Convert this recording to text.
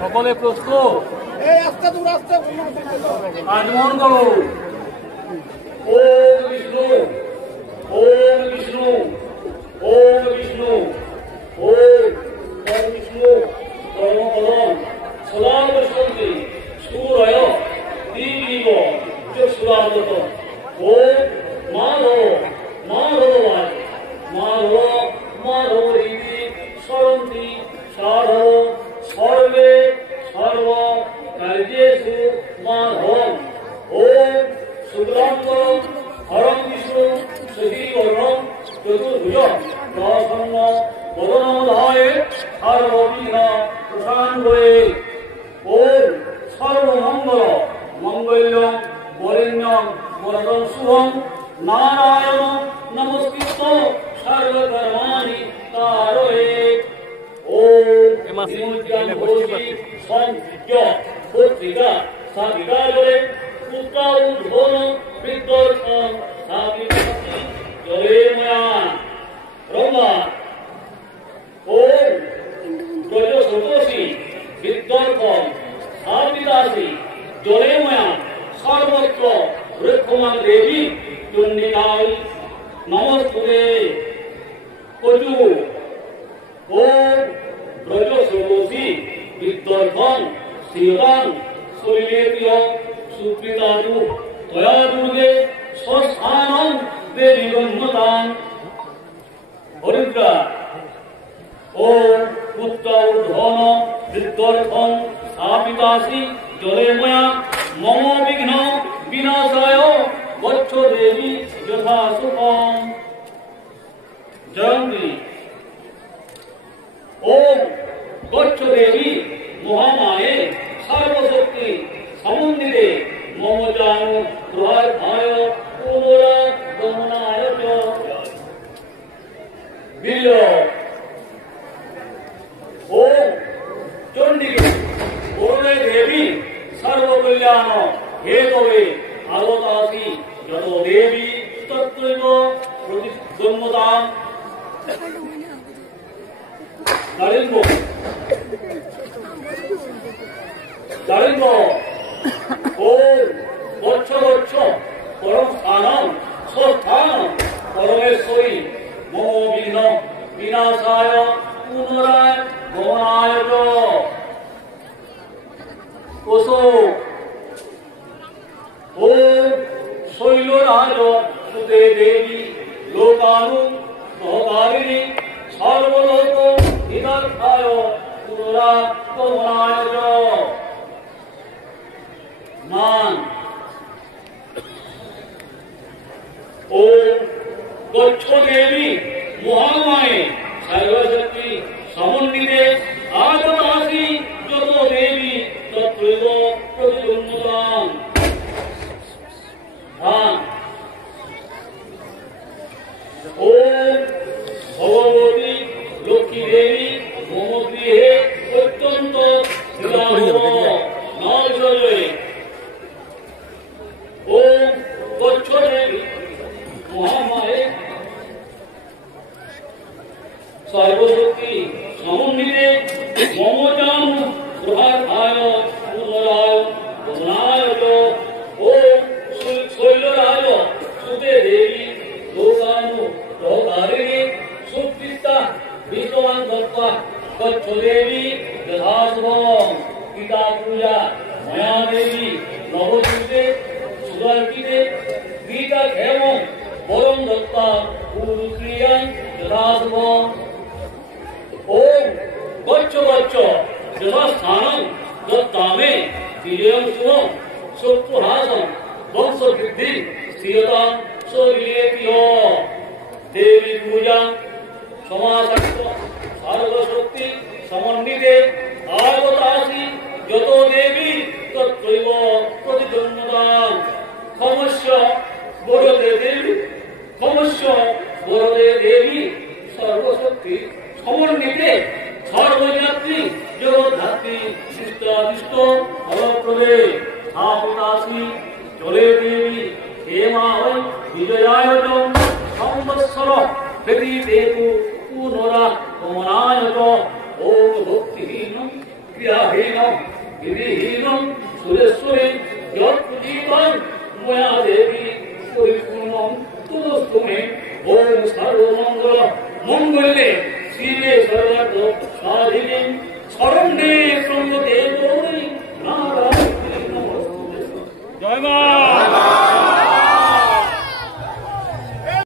সকলে প্রস্তুত আগমন করো। ওম বিষ্ণু ওম বিষ্ণু ওম বিষ্ণু ওম বিষ্ণু পরমপদম সদা পশ্যন্তি সুরয় দিবিব চক্ষুরাদত ওম মাধব মাধবায় মাধব মাধব ইতি স্মরন্তি সাধব সর্বে সর্ব কার্যেষু মাধবম ওম শুক্লাম্বরম হরম বিষ্ণু শশীবর্ণম চতুর্ভুজ প্রসন্ন বদনোদয়ে সর্ববিঘ্ন প্রশান্তয়ে ওম সর্বমঙ্গল মঙ্গল্যং বরেণ্যং বরদং শুভং নারায়ণং নমস্কৃত্য সর্বকর্মাণি কারয়ে ওম বিমুজ্জং ঘোষি সংযুজ্য পুত্রিকা সাবিকারে পুত্রা উদ্ভোন বিদ্যর্থং সাবিকাতি জলে ময়া ব্রহ্মা ওম ব্রজ সতোষি বিদ্যর্থং সাবিকাতি জলে ময়া সর্বত্র বৃক্ষমান দেবী চণ্ডিকায় নমস্তুতে কচু ওম ব্রজ সতোষি বিদ্যর্থং শ্রীয়ং শৈলেতীয় সুপ্রীতাজু তয়া দুর্গে স্বস্থানং দেবী ব্রহ্মতাং হরিদ্রা ওম পুত্র উদ্ধন বিদ্যর্থং স্থাপিতাসি জলে ময়া মম বিঘ্ন বিনাশায় গচ্ছ দেবী যথা সুখম জয়ন্তী ওম গচ্ছ দেবী মহামায়ে সর্বশক্তি সমন্দিরে মম জানু প্রহায় পুনরা গমনায় চ বিল্ল ওম চণ্ডিকে পূর্ণে দেবী সর্বকল্যাণ হেতবে আগতাসি যত দেবী তত্ত্বৈব প্রতিগম্যতাং দারিদ্র দারিদ্র ওম গচ্ছ গচ্ছ পরম স্থানং স্বস্থানং পরমেশ্বরী মম বিঘ্ন বিনাশায় পুনরায় গমনায় চ কোশো ওম শৈলরাজ সুতে দেবী লোকানু সহকারিণী সর্বলোক হিতার্থায় পুনরায় গমনায় চ মান ওম গচ্ছ দেবী মহামায়ে সর্বশক্তি সমন্বিতে আগতাসি যত দেবী তত্ত্বৈব প্রতিগম্যতাং ধান ওম ভগবতী লক্ষ্মী দেবী মম গৃহে অত্যন্ত নজরে ওম গচ্ছ দেবী মহামায়ে সর্বশক্তি সমন্বিতে মম জানু প্রহায় পুনরায় গমনায় চ ওম শৈলরাজ সুতে দেবী লোকানু সহকারিণী সুপ্রীতা বিশ্ববান দত্তা গচ্ছ দেবী যথাশুভং পিতা পূজা ময়া দেবী নবযুগে সুদর্পিতে গীতা ক্ষেমং বরং দত্তা পুরুক্রিয়াং যথাশুভং ওম গচ্ছ গচ্ছ যথাস্থানং দত্তামে বিজয়ং শুভং শত্রুহাসং বংশবৃদ্ধি স্থিরতাং শৈলেতীয় দেবী পূজা সমাসক্ত সর্বশক্তি সমন্বিতে আগতাসি যত দেবী তত্রৈব প্রতিজন্মদান ক্ষমস্য বরদে দেবী ক্ষমস্য বরদে দেবী সর্বশক্তি সমন্বিতে সর্বযাত্রী জগদ্ধাত্রী শিষ্টাদিষ্ট ফলপ্রদে স্থাপিতাসি চলে দেবী হেমা হই বিজয়ায়তম সংবৎসর প্রীতেতু পুনরা গমনায়ত ওম ভক্তিহীনম ক্রিয়াহীনম বিধিহীনম সুরেশ্বরী যৎপূজিতং ময়া দেবী পরিপূর্ণম তদস্তু মে ওম সর্বমঙ্গল মঙ্গলে শিবে সর্বার্থ সাধিকে শরণ্যে সর্বদেবৈ নারায়ণে নমস্তুতে। জয় মা।